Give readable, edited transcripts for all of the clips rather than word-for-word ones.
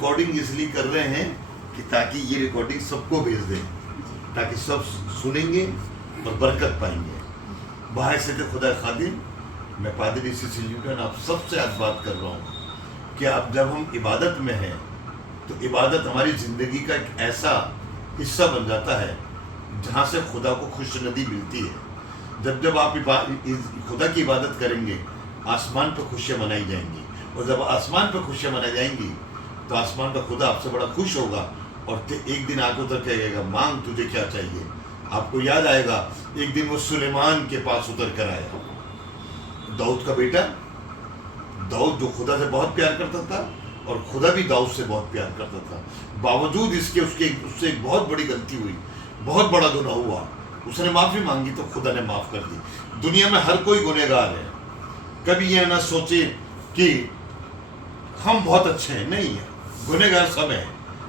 Recording इसलिए कर रहे हैं कि ताकि ये रिकॉर्डिंग सबको भेज दें, ताकि सब सुनेंगे और बरकत पाएंगे। बाहर से तो खुदा खादिम, मैं पादरी सिसिल न्यूटन आप सबसे आज बात कर रहा हूँ कि आप जब हम इबादत में हैं तो इबादत हमारी ज़िंदगी का एक ऐसा हिस्सा बन जाता है जहाँ से खुदा को खुशनुदी मिलती है। जब जब आप खुदा की इबादत करेंगे आसमान पर खुशियाँ मनाई जाएंगी, और जब आसमान पर खुशियाँ मनाई जाएंगी तो आसमान का खुदा आपसे बड़ा खुश होगा और एक दिन आके उतर कहेगा मांग तुझे क्या चाहिए। आपको याद आएगा एक दिन वो सुलेमान के पास उतर कर आया, दाऊद का बेटा, दाऊद जो खुदा से बहुत प्यार करता था और खुदा भी दाऊद से बहुत प्यार करता था। बावजूद इसके उससे एक बहुत बड़ी गलती हुई, बहुत बड़ा गुनाह हुआ, उसने माफ़ी मांगी तो खुदा ने माफ़ कर दी। दुनिया में हर कोई गुनहगार है, कभी यह ना सोचे कि हम बहुत अच्छे हैं, नहीं है, गुनहगार सब है,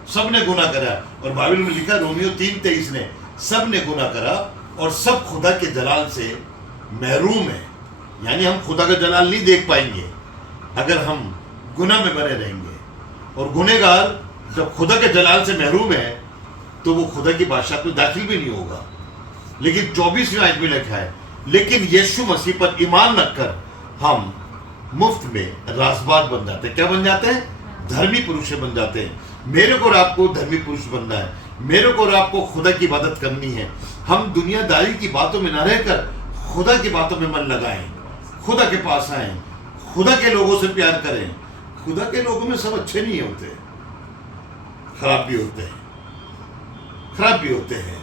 सब ने गुनाह करा। और बाइबल में लिखा रोमियो 3:23 ने सब ने गुनाह करा और सब खुदा के जलाल से महरूम है। यानी हम खुदा का जलाल नहीं देख पाएंगे अगर हम गुनाह में बने रहेंगे। और गुनहगार जब खुदा के जलाल से महरूम है तो वो खुदा की बादशाह में दाखिल भी नहीं होगा। लेकिन 24वीं आयत में लिखा है लेकिन यीशु मसीह पर ईमान रखकर हम मुफ्त में रासबाज बन जाते हैं। क्या बन जाते हैं? धर्मी पुरुष बन जाते हैं। मेरे को और आपको धर्मी पुरुष बनना है, मेरे को और आपको खुदा की इबादत करनी है। हम दुनियादारी की बातों में न रहकर खुदा की बातों में मन लगाएं, खुदा के पास आएं, खुदा के लोगों से प्यार करें। खुदा के लोगों में सब अच्छे नहीं होते, खराब भी होते हैं, खराब भी होते हैं।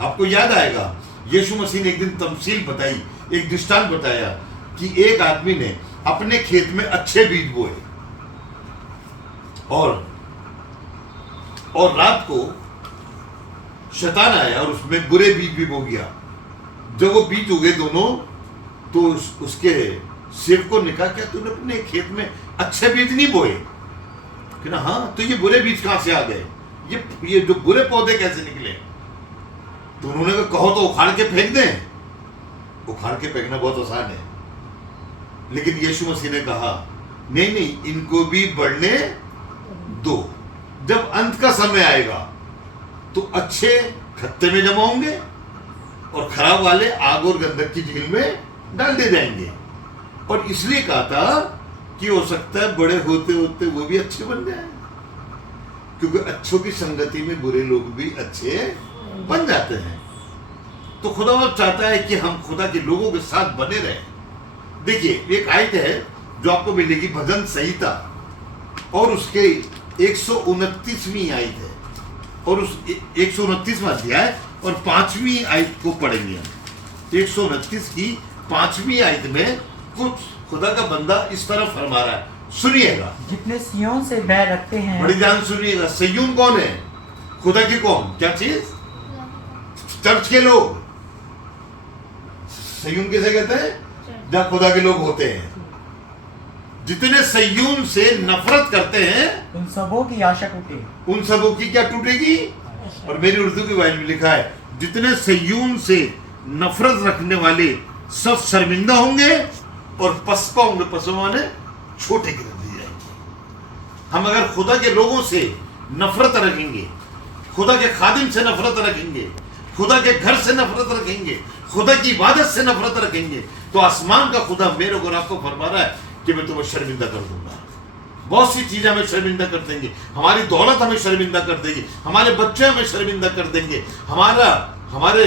आपको याद आएगा यीशु मसीह ने एक दिन तमसील बताई, एक दृष्टांत बताया कि एक आदमी ने अपने खेत में अच्छे बीज बोए और रात को शैतान आया और उसमें बुरे बीज भी बो गया। जब वो बीज उगे दोनों तो उसके सेवकों ने कहा क्या तूने अपने खेत में अच्छे बीज नहीं बोए? कि ना हाँ, तो ये बुरे बीज कहां से आ गए, ये जो बुरे पौधे कैसे निकले? तो उन्होंने कहा कहो तो उखाड़ के फेंक दें। उखाड़ के फेंकना बहुत आसान है, लेकिन यीशु मसीह ने कहा नहीं नहीं, इनको भी बढ़ने दो। जब अंत का समय आएगा तो अच्छे खत्ते में जमा होंगे और खराब वाले आग और गंधक की झील में डाल दे जाएंगे। और इसलिए कहा था कि हो सकता है बड़े होते होते वो भी अच्छे बन जाए, क्योंकि अच्छों की संगति में बुरे लोग भी अच्छे बन जाते हैं। तो खुदा चाहता है कि हम खुदा के लोगों के साथ बने रहें। देखिए एक आयत है जो आपको मिलेगी भजन संहिता और उसके 129वीं आयत है, और उस 129वां अध्याय और 5वीं आयत को पढ़ेंगे हम। 129 की 5वीं आयत में कुछ खुदा का बंदा इस तरह फरमा रहा है, सुनिएगा। जितने सिय्योन से बैर रखते हैं, बड़ी ध्यान सुनिएगा। सिय्योन कौन है? खुदा की कौम, क्या चीज? चर्च के लोग। सिय्योन किसे कहते हैं? जहाँ खुदा के लोग होते हैं। जितने सिय्योन से नफरत करते हैं उन सबों की आशा टूटे। उन सबों की क्या टूटेगी? और मेरी उर्दू की बाइबल में लिखा है जितने सिय्योन से नफरत रखने वाले सब शर्मिंदा होंगे और पसपा होंगे। पसपा माने छोटे गिर दिए जाएंगे। हम अगर खुदा के लोगों से नफरत रखेंगे, खुदा के खादिम से नफरत रखेंगे, खुदा के घर से नफरत रखेंगे, खुदा की इबादत से नफरत रखेंगे, तो आसमान का खुदा मेरे को आपको फरमा रहा है कि मैं तुम्हें शर्मिंदा कर दूंगा। बहुत सी चीजें हमें शर्मिंदा कर देंगे, हमारी दौलत हमें शर्मिंदा कर देगी, हमारे बच्चे हमें शर्मिंदा कर देंगे, हमारे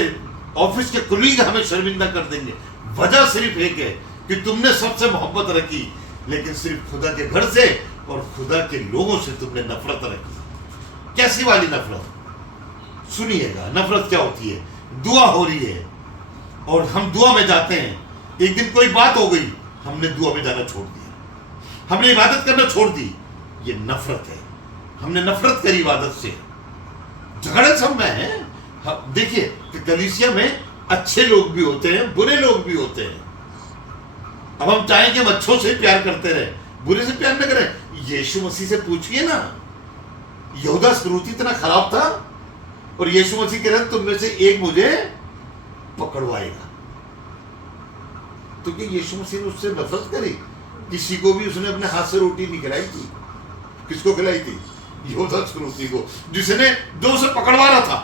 ऑफिस के कुलीग हमें शर्मिंदा कर देंगे। वजह सिर्फ एक है कि तुमने सबसे मोहब्बत रखी, लेकिन सिर्फ खुदा के घर से और खुदा के लोगों से तुमने नफरत रखी। कैसी वाली नफरत? सुनिएगा, नफरत क्या होती है? दुआ हो रही है और हम दुआ में जाते हैं, एक दिन कोई बात हो गई, हमने दुआ में जाना छोड़ दिया, हमने इबादत करना छोड़ दी। ये नफरत है, हमने नफरत करी इबादत से। झगड़े सब में है। देखिए कि कलीसिया में अच्छे लोग भी होते हैं, बुरे लोग भी होते हैं। अब हम चाहें कि हम अच्छों से प्यार करते रहे, बुरे से प्यार न करें। यीशु मसीह से पूछिए ना, यहूदा इस्करियोती इतना खराब था और यीशु मसीह कह रहे तुम में से एक मुझे पकड़वाएगा। तो क्या यीशु मसीह ने उससे नफरत करी? किसी को भी उसने अपने हाथ से रोटी नहीं खिलाई थी। किसको खिलाई थी? यहूदा इस्करियोती को, जिसने जो उसे पकड़वा रहा था,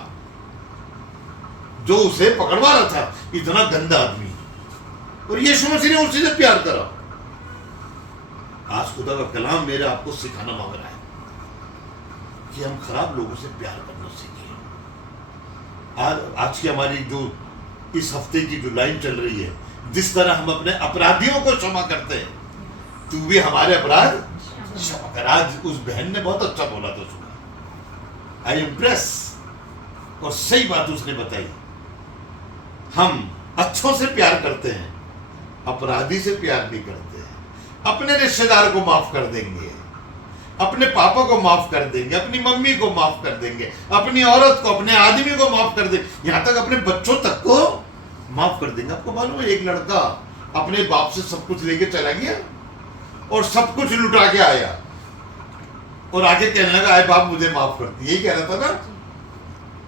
जो उसे पकड़वा रहा था, इतना गंदा आदमी, और यीशु मसीह ने उसी से प्यार करा। आज खुदा का कलाम मेरे आपको सिखाना मांग रहा है कि हम खराब लोगों से प्यार करना सीखें। आज की हमारी जो इस हफ्ते की जो लाइन चल रही है, जिस तरह हम अपने अपराधियों को क्षमा करते हैं, तू भी हमारे अपराध क्षमा कर। आज उस बहन ने बहुत अच्छा बोला था, सुना, आई इम्प्रेस, और सही बात उसने बताई। हम अच्छों से प्यार करते हैं, अपराधी से प्यार नहीं करते हैं। अपने रिश्तेदार को माफ कर देंगे, अपने पापा को माफ कर देंगे, अपनी मम्मी को माफ कर देंगे, अपनी औरत को, अपने आदमी को माफ कर देंगे, यहां तक अपने बच्चों तक को माफ कर देंगे। आपको मालूम है, एक लड़का अपने बाप से सब कुछ लेके चला गया और सब कुछ लुटा के आया, और आगे कहने लगा, आए बाप मुझे माफ कर दिया, यही कह रहा था ना।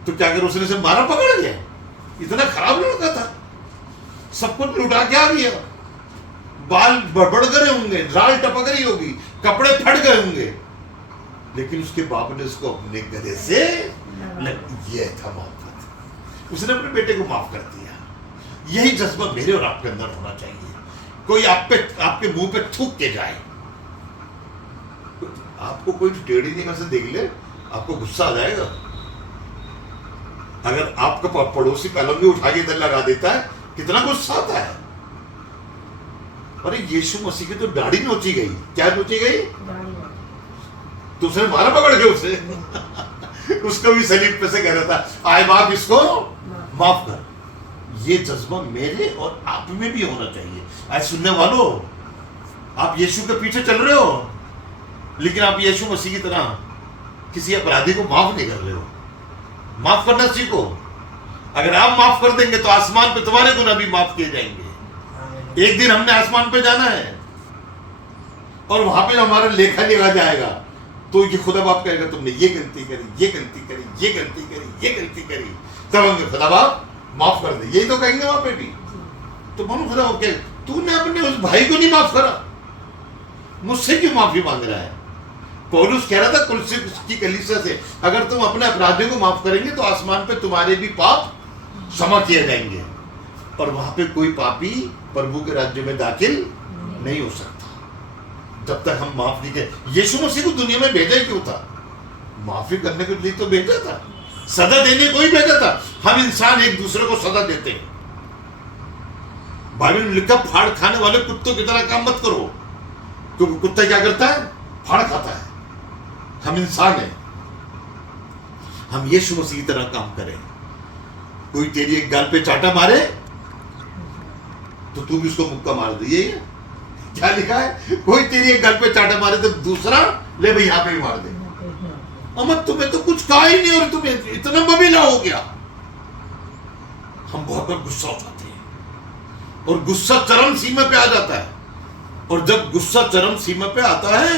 तो क्या कर, उसने से मारा पकड़ गया। इतना खराब लड़का था, सब कुछ लुटा के आ गया, बाल बढ़ गए होंगे, राल टपक रही होगी, कपड़े फट गए होंगे, लेकिन उसके बाप ने उसको अपने गले से ये था मोहब्बत। उसने अपने बेटे को माफ कर दिया। यही जज्बा मेरे और आपके अंदर होना चाहिए। कोई आप पे, आपके मुंह पे थूक के जाए, आपको कोई टेढ़ी निगाह से देख ले, आपको गुस्सा आ जाएगा। अगर आपका पड़ोसी पलंग उठा के इधर लगा देता है, कितना गुस्सा आता है। अरे यीशु मसीह की तो दाढ़ी नोची गई। क्या नोची गई? तो उसने मारा पकड़ के उसे उसको भी सलीब पे से कह रहा था, आए बाप इसको माफ कर। ये जज्बा मेरे और आप में भी होना चाहिए। आज सुनने वालों, आप यीशु के पीछे चल रहे हो, लेकिन आप यीशु मसीह की तरह किसी अपराधी को माफ नहीं कर रहे हो। माफ करना सीखो। अगर आप माफ कर देंगे तो आसमान पे तुम्हारे गुनाह भी माफ किए जाएंगे। एक दिन हमने आसमान पे जाना है, और वहां पे हमारा लेखा लिखा जाएगा, तो ये खुदा बाप कहेगा, तुमने ये गलती करी, ये गलती करी, ये गलती करी, ये गलती करी, तब हम खुदा बाप माफ कर दे, यही तो कहेंगे वहां पे भी। तो मानो खुदा बाप कहे, तूने अपने उस भाई को नहीं माफ करा, मुझसे क्यों माफी मांग रहा है? पौलुस कह रहा था कुलसी की कलीसिया से, अगर तुम अपने अपराधियों को माफ करेंगे तो आसमान पे तुम्हारे भी पाप क्षमा किए जाएंगे, और वहां पे कोई पापी प्रभु के राज्य में दाखिल नहीं हो सकता जब तक हम माफ नहीं करें। यीशु मसीह को दुनिया में भेजा ही क्यों था? माफी करने के लिए तो भेजा था, सजा देने को ही भेजा था। हम इंसान एक दूसरे को सजा देते हैं। बाइबल में लिखा, फाड़ खाने वाले कुत्तों की तरह काम मत करो, क्योंकि कुत्ता क्या करता है? फाड़ खाता है। हम इंसान हैं, हम यीशु मसीह की तरह काम करें। कोई तेरी एक गाल पे चाटा मारे तो तू भी उसको मुक्का मार दे। ये क्या लिखा है? कोई तेरी एक गाल पे चाटा मारे तो दूसरा ले भाई यहाँ पे भी मार दे। अमर तुम्हें तो कुछ कहा ही नहीं और तुम्हें इतना बबीला हो गया। हम बहुत बार गुस्सा हो जाते हैं और गुस्सा चरम सीमा पे आ जाता है, और जब गुस्सा चरम सीमा पे आता है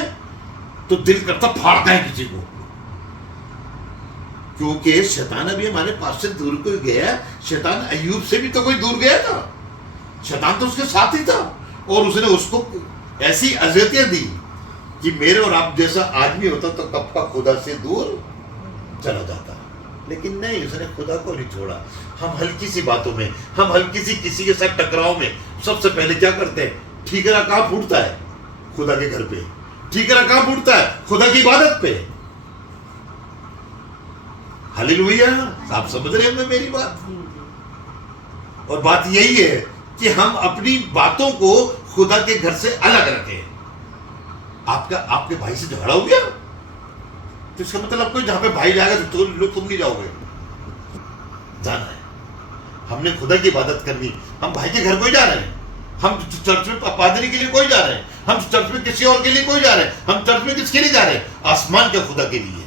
तो दिल करता फाड़ता है किसी को, क्योंकि शैतान अभी हमारे पास से दूर कोई गया। शैतान अय्यूब से भी तो कोई दूर गया था, शैतान तो उसके साथ ही था, और उसने उसको ऐसी अजियतियां दी कि मेरे और आप जैसा आदमी होता तो कब का खुदा से दूर चला जाता। लेकिन नहीं, उसने खुदा को नहीं छोड़ा। हम हल्की सी बातों में, हम हल्की सी किसी के साथ टकराव में सबसे पहले क्या करते हैं? ठीकरा कहां फूटता है? खुदा के घर पे। ठीकरा कहां फूटता है? खुदा की इबादत पे। हालेलुया। आप समझ रहे होंगे मेरी बात। और बात यही है कि हम अपनी बातों को खुदा के घर से अलग रखें। आपके भाई से झगड़ा हो गया तो इसका मतलब कोई जहां पे भाई जाएगा तो तुम नहीं जाओगे, जाना है। हमने खुदा की इबादत करनी, हम भाई के घर कोई जा रहे हैं, हम चर्च में पादरी के लिए कोई जा रहे हैं, हम चर्च में किसी और के लिए कोई जा रहे हैं, हम चर्च में किसके लिए जा रहे हैं? आसमान के खुदा के लिए।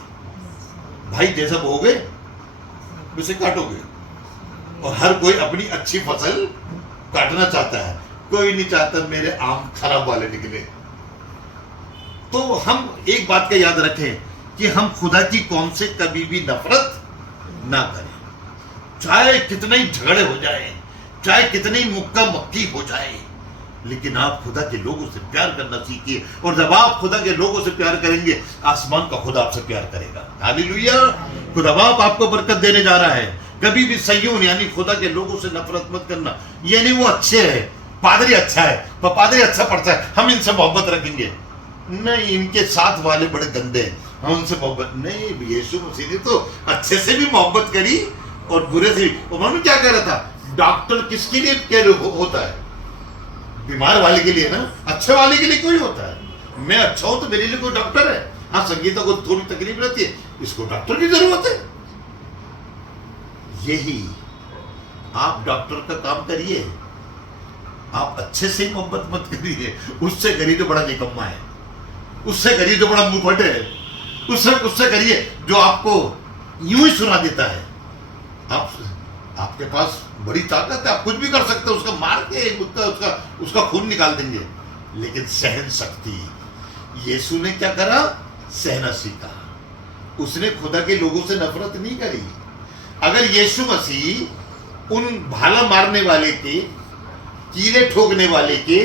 भाई जैसा बोओगे उसे काटोगे, और हर कोई अपनी अच्छी फसल काटना चाहता है। कोई नहीं चाहता मेरे आम खराब वाले निकले। तो हम एक बात का याद रखें कि हम खुदा की कौम से कभी भी नफरत ना करें, चाहे कितने ही झगड़े हो जाए, चाहे कितनी मुक्का मक्की हो जाए। लेकिन आप खुदा के लोगों से प्यार करना सीखिए, और जब आप खुदा के लोगों से प्यार करेंगे, आसमान का खुदा आपसे प्यार करेगा। हालेलुया। खुदा बाप आपको बरकत देने जा रहा है। कभी भी सयून यानी खुदा के लोगों से नफरत मत करना। ये नहीं वो अच्छे है, पादरी अच्छा है, पादरी अच्छा पढ़ता है, हम इनसे मोहब्बत रखेंगे। नहीं, इनके साथ वाले बड़े गंदे हैं, हम उनसे मोहब्बत नहीं। यीशु मसीह ने तो अच्छे से भी मोहब्बत करी और बुरे से भी। उन्होंने क्या कह रहा था, डॉक्टर किसके लिए होता है? बीमार वाले के लिए ना, अच्छे वाले के लिए कोई होता है। मैं अच्छा हूं तो मेरे लिए कोई डॉक्टर है। हाँ, संगीता को थोड़ी तकलीफ रहती है, इसको डॉक्टर की जरूरत है। यही आप डॉक्टर का काम करिए, आप अच्छे से मोहब्बत मत करिए। उससे करिए जो बड़ा निकम्मा है, उससे करिए जो बड़ा मुंहफट है, उससे करिए जो आपको यूं ही सुना देता है। आपके पास बड़ी ताकत है, आप कुछ भी कर सकते हो, उसका मार के उसका खून निकाल देंगे। लेकिन सहन शक्ति, यीशु ने क्या करा? सहना सीखा। उसने खुदा के लोगों से नफरत नहीं करी। अगर यीशु मसीह उन भाला मारने वाले के, कीले ठोकने वाले के,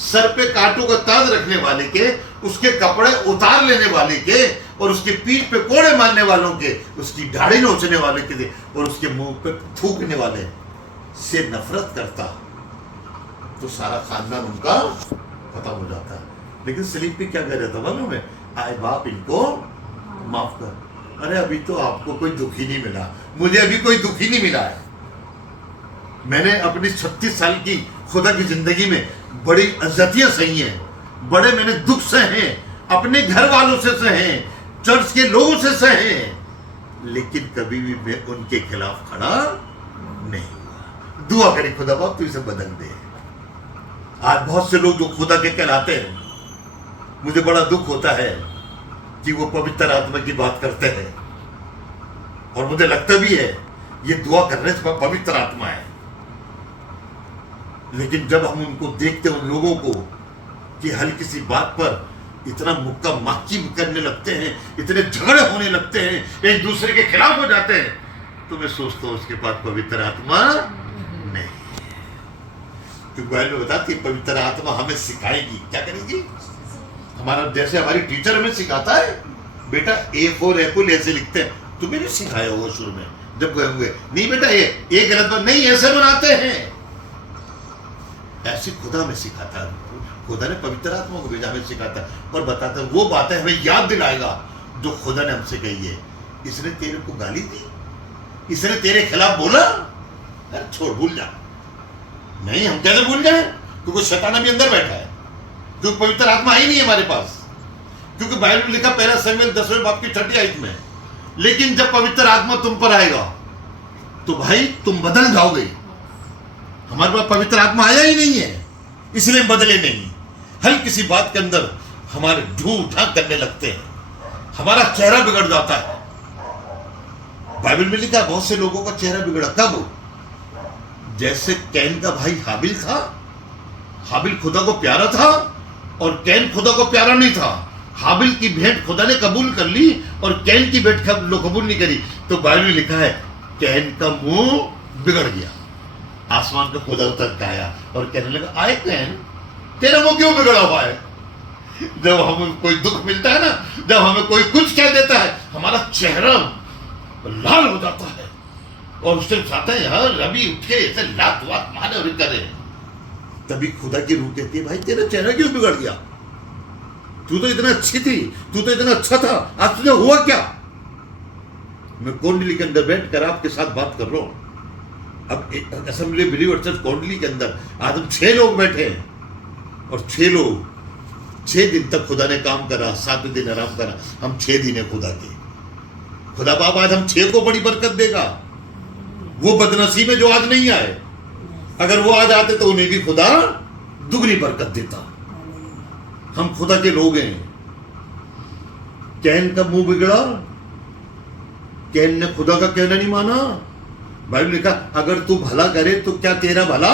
सर पे कांटों का ताज रखने वाले के, उसके कपड़े उतार लेने वाले के, और उसके पीठ पे कोड़े मारने वालों के, उसकी दाढ़ी नोचने वाले के और उसके मुंह पे थूकने वाले से नफरत करता, तो सारा खानदान उनका खत्म हो जाता है। लेकिन सलीब पे क्या कह रहा था मालूम है? आए बाप, इनको माफ कर। अरे अभी तो आपको कोई दुख ही नहीं मिला, मुझे अभी कोई दुख ही नहीं मिला है। मैंने अपनी 36 साल की खुदा की जिंदगी में बड़ी अज्जतियां सही हैं, बड़े मैंने दुख सहे, अपने घर वालों से सहे, चर्च के लोगों से सहे, लेकिन कभी भी मैं उनके खिलाफ खड़ा नहीं हुआ। दुआ करी, खुदा बाप तू इसे बदल दे। आज बहुत से लोग जो खुदा के कहलाते हैं, मुझे बड़ा दुख होता है कि वो पवित्र आत्मा की बात करते हैं, और मुझे लगता भी है ये दुआ करने से पवित्र आत्मा है। लेकिन जब हम उनको देखते हैं, उन लोगों को, कि हल्की सी बात पर इतना मुक्का माकी करने लगते हैं, इतने झगड़े होने लगते हैं, एक दूसरे के खिलाफ हो जाते हैं, तो मैं सोचता हूं उसके पास पवित्र आत्मा नहीं। क्योंकि बाइबल बताती है पवित्र आत्मा हमें सिखाएगी, क्या करेगी? हमारा जैसे हमारी टीचर हमें सिखाता है, बेटा ए फॉर एप्पल ऐसे लिखते हैं, तुम्हें भी सिखाया होगा शुरू में जब गए होंगे, नहीं बेटा ये गलत बात नहीं, ऐसे बनाते हैं। ऐसे खुदा में सिखाता है, खुदा ने पवित्र आत्मा को भेजा हमें सिखाता है और बताता है, वो बातें हमें याद दिलाएगा जो खुदा ने हमसे कही है। इसने तेरे को गाली दी, इसने तेरे खिलाफ बोला, अरे छोड़, भूल जा। नहीं, हम कैसे भूल जाए? क्योंकि शैतान अभी अंदर बैठा है, क्योंकि पवित्र आत्मा ही नहीं है हमारे पास। क्योंकि बाइबल में लिखा पहला शमूएल 10वें बाब की 6 आयत में, लेकिन जब पवित्र आत्मा तुम पर आएगा तो भाई तुम बदल जाओगे। हमारे पास पवित्र आत्मा आया ही नहीं है, इसलिए बदले नहीं। हल्की सी बात के अंदर हमारे ढूंढा करने लगते हैं, हमारा चेहरा बिगड़ जाता है। बाइबल में लिखा बहुत से लोगों का चेहरा बिगड़ा, कब? जैसे कैन का भाई हाबिल था, हाबिल खुदा को प्यारा था और कैन खुदा को प्यारा नहीं था। हाबिल की भेंट खुदा ने कबूल कर ली और कैन की भेंट कबूल नहीं करी, तो बाइबल में लिखा है कैन का मुंह बिगड़ गया। आसमान का खुदा उतर के आया और कहने लगा, आए कैन, तेरा मुंह क्यों बिगड़ा हुआ है? जब हमें कोई दुख मिलता है ना, जब हमें कोई कुछ कह देता है, हमारा चेहरा लाल हो जाता है और उससे चाहता है यार अभी उठ के ऐसे लात वात मारे और करे। तभी खुदा की रूह कहती है, भाई तेरा चेहरा क्यों बिगड़ गया? तू तो इतना अच्छी थी, तू तो इतना अच्छा था, आज तुझे हुआ क्या? मैं कोंडली के अंदर बैठ कर आपके साथ बात कर रहा हूं। अब असेंबली बिलीवर चर्च कोंडली के अंदर आज हम 6 लोग बैठे हैं और 6 लोग 6 दिन तक खुदा ने काम करा, 7वें दिन आराम करा। हम 6 दिन है खुदा के। खुदा बाप आज हम 6 को बड़ी बरकत देगा। वो बदनसीब है जो आज नहीं आए, अगर वो आज आते तो उन्हें भी खुदा दुगनी बरकत देता। हम खुदा के लोग हैं। कैन का मुंह बिगड़ा, कैन ने खुदा का कहना नहीं माना। बाइबल ने कहा अगर तू भला करे तो क्या तेरा भला?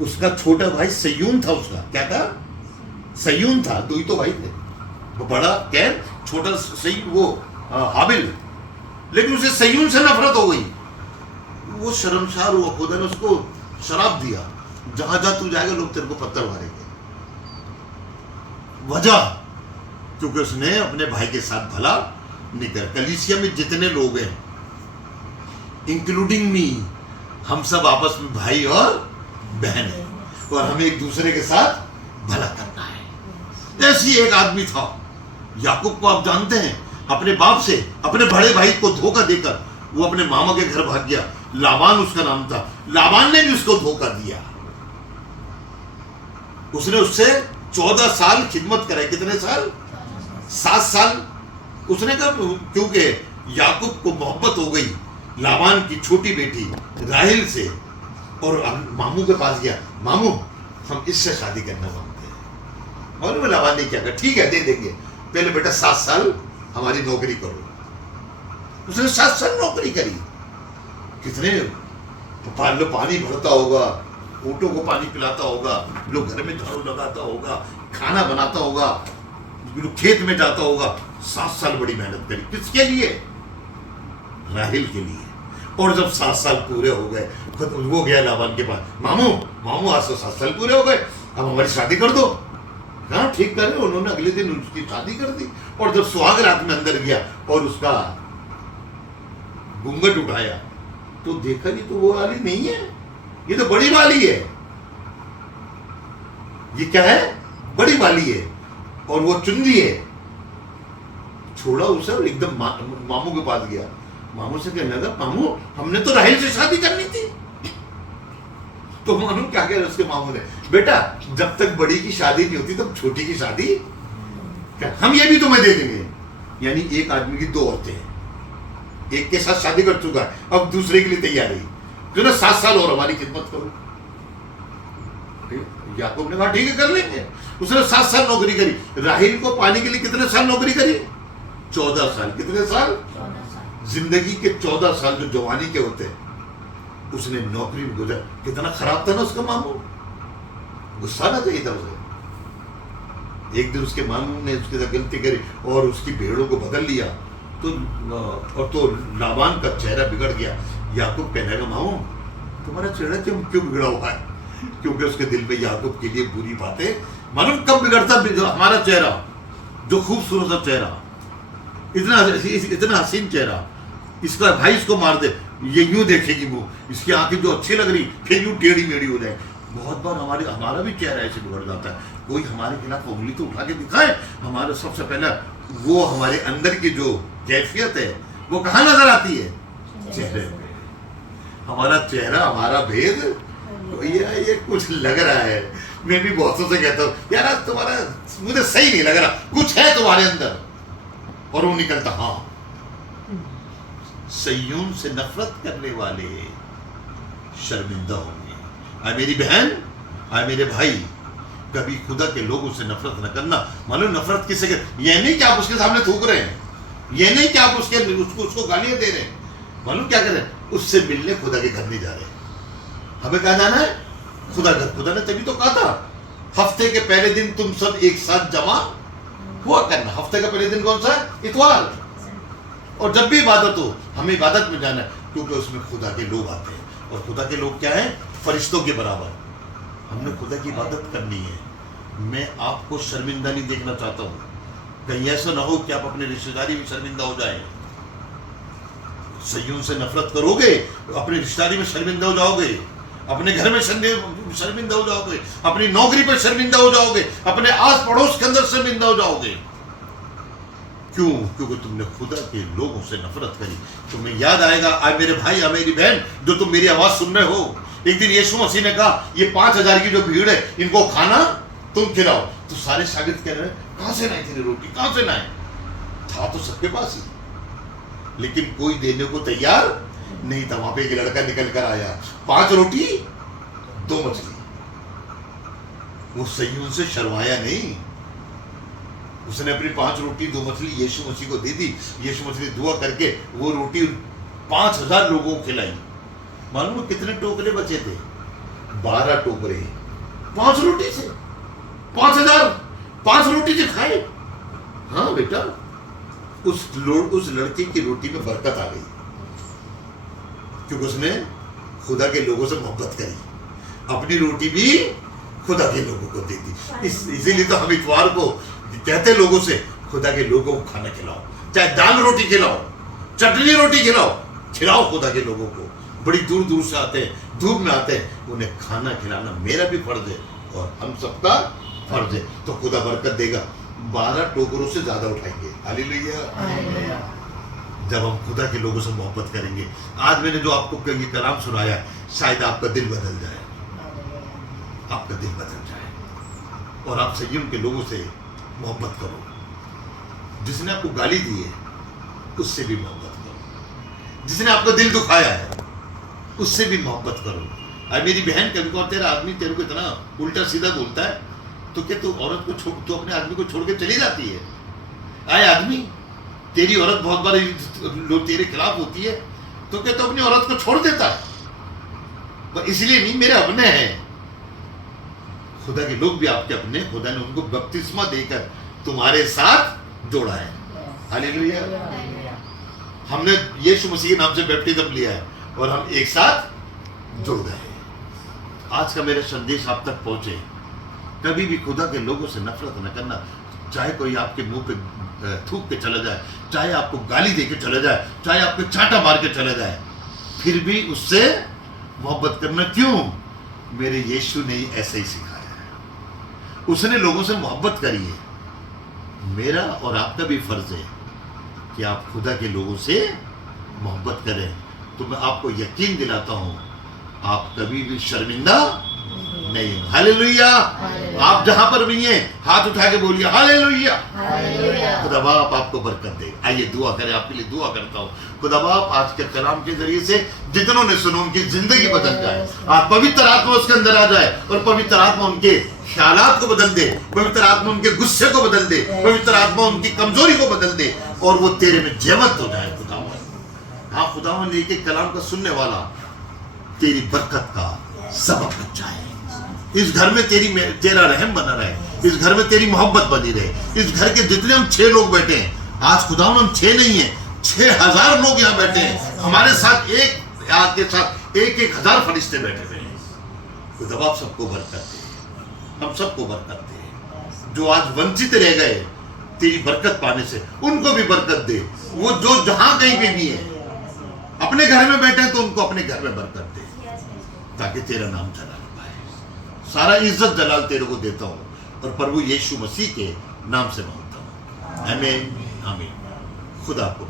उसका छोटा भाई सयून था, उसका क्या था? सयून था, 2 ही तो भाई थे, वो बड़ा कैन, छोटा सही वो हाबिल। लेकिन उसे सयून से नफरत हो गई, वो शर्मसार हुआ, खुदा ने उसको शराप दिया जहां जहां तू जाएगा लोग तेरे को पत्थर मारेंगे। वजह क्योंकि उसने अपने भाई के साथ भला नहीं कर। कलीसिया में जितने लोग हैं इंक्लूडिंग मी, हम सब आपस में भाई और बहन है और हमें एक दूसरे के साथ भला करना है। ऐसी एक आदमी था याकूब को, आप जानते हैं, अपने बाप से अपने बड़े भाई को धोखा देकर वो अपने मामा के घर भाग गया। लाबान उसका नाम था। लाबान ने भी उसको धोखा दिया। उसने उससे 14 साल खिदमत कराई। कितने साल? 7 साल। उसने कहा क्योंकि याकूब को मोहब्बत हो गई लाबान की छोटी बेटी राहेल से, और मामू के पास गया, मामू हम इससे शादी करना मांगते हैं। और वो लाबान ने क्या कहा, ठीक है दे देंगे, पहले बेटा 7 साल हमारी नौकरी करो। उसने 7 साल नौकरी करी। कितने पानी भरता होगा, ऊँटों को पानी पिलाता होगा, लोग घर में झाड़ू लगाता होगा, खाना बनाता होगा, खेत में जाता होगा। 7 साल बड़ी मेहनत करी। किसके लिए? राहेल के लिए। और जब 7 साल पूरे हो गए, वो गया लाबान के पास, मामू मामू आज तो 7 साल पूरे हो गए, अब हमारी शादी कर दो। हाँ ठीक कर रहे। उन्होंने अगले दिन उसकी शादी कर दी। और जब सुहाग रात में अंदर गया और उसका घूंघट उठाया तो देखा ये तो वो वाली नहीं है, ये तो बड़ी वाली है। ये क्या है? बड़ी वाली है। और वो चुंदी है। छोड़ा उसे और एकदम मामू के पास गया। मामू से कहने लगा, मामू हमने तो राहेल से शादी करनी थी। तो मामू क्या कह रहे उसके मामू ने, बेटा जब तक बड़ी की शादी नहीं होती तब छोटी की शादी हम ये भी तुम्हें दे देंगे। यानी एक आदमी की 2 औरतें हैं, एक के साथ शादी कर चुका है, अब दूसरे के लिए तैयार है, जो ना 7 साल और हमारी खिदमत करो। याकूब ने कहा ठीक है कर लेंगे। उसने 7 साल नौकरी करी। राहेल को पाने के लिए कितने साल नौकरी करी? 14 साल। कितने साल? 14 साल। जिंदगी के 14 साल जो जवानी के होते हैं उसने नौकरी में गुजर। कितना खराब था ना उसका मामू, गुस्सा ना चाहिए था उसे। एक दिन उसके मामू ने उसके साथ गलती करी और उसकी भेड़ों को बदल लिया तो लाबान का चेहरा बिगड़ गया। याकूब कहने लगा, मामू तुम्हारा चेहरा क्यों बिगड़ा हुआ है? क्योंकि उसके दिल में याकूब के लिए बुरी बातें, मालूम कब बिगड़ता हमारा चेहरा, जो खूबसूरत सा चेहरा, इतना हसीन चेहरा, इसका भाई इसको मार दे, ये यूं देखेगी मुंह, इसकी आंखें जो अच्छी लग रही फिर यूं टेढ़ी मेढ़ी हो जाए। बहुत बार हमारा भी चेहरा ऐसे बिगड़ जाता है। कोई हमारे खिलाफ उंगली तो उठा के दिखाए, हमारा सबसे पहला वो हमारे अंदर की जो कैफियत है वो कहाँ नजर आती है? चेहरे में। हमारा चेहरा, हमारा भेद, ये कुछ लग रहा है। मैं भी बहुतों से कहता हूँ, यार आज तुम्हारा मुझे सही नहीं लग रहा, कुछ है तुम्हारे अंदर, और वो निकलता, हाँ सय्यून से नफरत करने वाले शर्मिंदा होंगे। आए मेरी बहन, आए मेरे भाई, कभी खुदा के लोगों से नफरत न करना। मालूम नफरत किसे कहते? ये नहीं कि आप उसके सामने थूक रहे हैं, ये नहीं कि आप उसको गालियां दे रहे हैं। मालूम क्या कर रहे हैं? उससे मिलने खुदा के घर नहीं जा रहे। हमें कहा जाना है? खुदा घर। खुदा ने तभी तो कहा था हफ्ते के पहले दिन तुम सब एक साथ जमा हुआ करना। हफ्ते का पहले दिन कौन सा है? इतवार। और जब भी इबादत हो हमें इबादत में जाना है, क्योंकि उसमें खुदा के लोग आते हैं। और खुदा के लोग क्या है? फरिश्तों के बराबर। हमने खुदा की इबादत करनी है। मैं आपको शर्मिंदा नहीं देखना चाहता हूँ। कहीं ऐसा ना हो कि आप अपने रिश्तेदारी में शर्मिंदा हो जाए। सय्यून से नफरत करोगे, अपनी रिश्तेदारी में शर्मिंदा हो जाओगे, अपने घर में शर्मिंदा हो जाओगे, अपनी नौकरी पर शर्मिंदा हो जाओगे, अपने आस पड़ोस के अंदर शर्मिंदा हो जाओगे। क्यों? क्योंकि तुमने खुदा के लोगों से नफरत करी। तुम्हें याद आएगा, आए मेरे भाई, आए मेरी बहन, जो तुम मेरी आवाज सुन रहे हो, एक दिन यीशु मसीह ने कहा ये 5000 की जो भीड़ है इनको खाना तुम खिलाओ। तो सारे शागिर्द कह रहे हैं कहां से लाई तेरी रोटी, कहां से लाए? था तो सबके पास ही, लेकिन कोई देने को तैयार नहीं था। वहां पे एक लड़का निकल कर आया, 5 रोटी 2 मछली। वो सय्यून से शर्माया नहीं, उसने अपनी 5 रोटी 2 मछली यीशु मसीह को दे दी। यीशु मसीह ने दुआ करके वो रोटी 5000 लोगों को खिलाई। मालूम कितने टोकरे बचे थे? 12 टोकरे, 5 रोटी से 5000, 5 रोटी से खाए। हाँ बेटा, उस लड़के की रोटी में बरकत आ गई, क्योंकि उसने खुदा के लोगों से मोहब्बत करी। अपनी रोटी भी खुदा के लोगों को दे दी। इसीलिए तो हम इतवार को कहते हैं लोगों से, खुदा के लोगों को खाना खिलाओ, चाहे दाल रोटी खिलाओ, चटनी रोटी खिलाओ खुदा के लोगों को। बड़ी दूर दूर से आते हैं, धूप में आते हैं, उन्हें खाना खिलाना मेरा भी फर्ज है और हम सबका फर्ज है। तो खुदा बरकत देगा, 12 टोकरों से ज्यादा उठाएंगे। हालेलुया। जब हम खुदा के लोगों से मोहब्बत करेंगे। आज मैंने जो आपको ये कलाम सुनाया, शायद आपका दिल बदल जाए, आपका दिल बदल जाए और आप संयम के लोगों से मोहब्बत करो। जिसने आपको गाली दी है उससे भी मोहब्बत करो, जिसने आपका दिल दुखाया है उससे भी मोहब्बत करो। अरे मेरी बहन, कभी कभार तेरा आदमी तेरे को इतना उल्टा सीधा बोलता है तो क्या तू औरत को छोड़, तू अपने आदमी को छोड़ के चली जाती है? आए आदमी, तेरी औरत बहुत बार लोग तेरे खिलाफ होती है तो क्या तू अपनी औरत को छोड़ देता है? पर इसलिए नहीं, मेरे अपने हैं। खुदा के लोग भी आपके अपने, खुदा ने उनको बपतिस्मा देकर तुम्हारे साथ जोड़ा है। हालेलुया। हमने यीशु मसीह के नाम से बैप्टिज्म लिया है और हम एक साथ जुड़ गए। आज का मेरा संदेश आप तक पहुंचे। कभी भी खुदा के लोगों से नफरत न करना। चाहे कोई आपके मुंह पे थूक के चला जाए, चाहे आपको गाली दे के चला जाए, चाहे आपको चांटा मार के चला जाए, फिर भी उससे मोहब्बत करना। क्यों? मेरे यीशु ने ऐसे ही सिखाया है। उसने लोगों से मोहब्बत करी है। मेरा और आपका भी फर्ज है कि आप खुदा के लोगों से मोहब्बत करें। तो मैं आपको यकीन दिलाता हूं, आप कभी भी शर्मिंदा नहीं हो। हालेलुया। आप जहां पर भी हैं, हाथ उठा के बोलिए हालेलुया। खुदा बाप आपको बरकत दे। आइए दुआ करें, आपके लिए दुआ करता हूँ। खुदा बाप आज के कलाम के जरिए से जितनों ने सुनो उनकी जिंदगी बदल जाए। आप पवित्र आत्मा उसके अंदर आ जाए और पवित्र आत्मा उनके ख्यालात को बदल दे, पवित्र आत्मा उनके गुस्से को बदल दे, पवित्र आत्मा उनकी कमजोरी को बदल दे और वो तेरे में जयवंत हो जाए। खुदावन, हाँ खुदावन, लेके कलाम का सुनने वाला तेरी बरकत का सबब बन जाए। इस घर में तेरा रहम बना रहे, इस घर में तेरी मोहब्बत बनी रहे। इस घर के जितने हम 6 लोग बैठे हैं, आज खुदावन हम 6 नहीं है, 6000 लोग यहाँ बैठे हैं। हमारे साथ एक आपके साथ 1,000 फरिश्ते बैठे हुए हैं। खुदा आप सबको बरकत दे, हम सबको बरकत दे। जो आज वंचित रह गए तेरी बरकत पाने से, उनको भी बरकत दे। वो जो जहां कहीं पे भी है, अपने घर में बैठे हैं तो उनको अपने घर में बरकत दे, ताकि तेरा नाम जलाल पाए। सारा इज्जत जलाल तेरे को देता हूं और प्रभु यीशु मसीह के नाम से मांगता हूं। आमीन आमीन। खुदा आपको